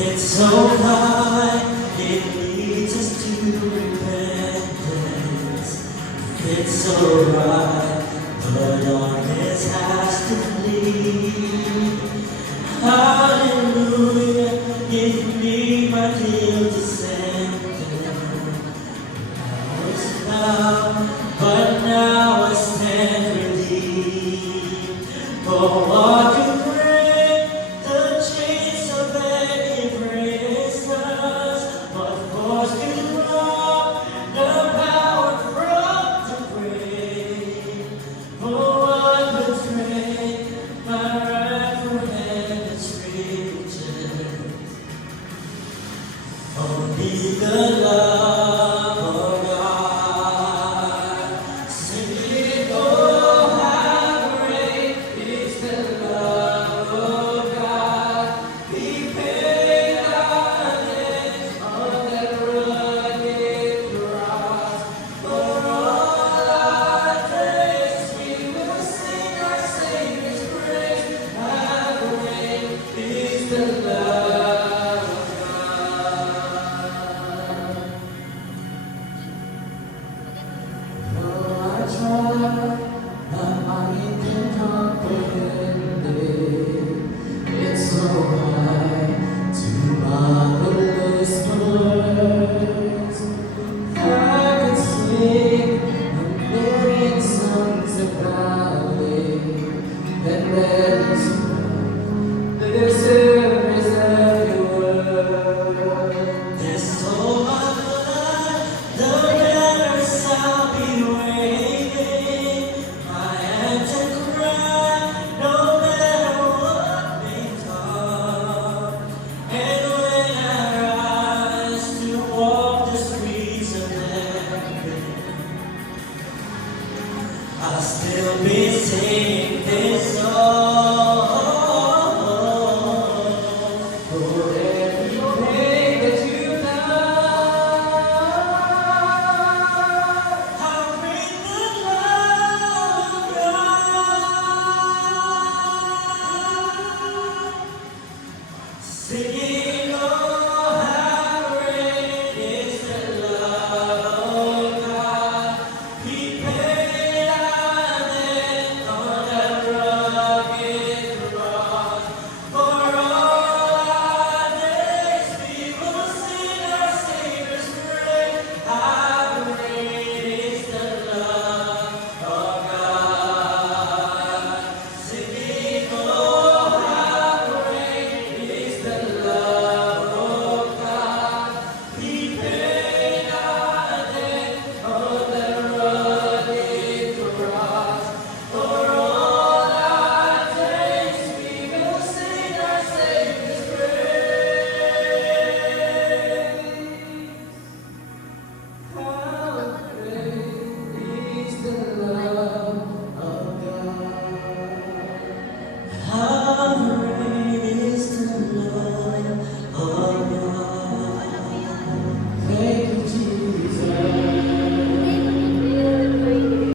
It's so high, it leads us to repentance. It's so right, the darkness has to flee. Hallelujah, give me my guilty sentence. I was bound, but now I stand redeemed. For what you bring, the chains of any prisoners, but force to drop the power from the grave. For what betrayed my rightful hand and riches, only the love of God. Sing, oh, how great is the love of God. He paid our debt on that rugged cross. For all our days we will sing our Savior's praise. How great is the love of God. Though I try, my mind can comprehend it. It's so high to marvelous words. I could sing a million songs about it. That there's every word. There's so much blood, the banners I'll be waving. My hands and cry, no matter what may come. And when I rise to walk the streets of heaven, I'll still be singing this song. For everything that you've done, how great the love of God. Singing.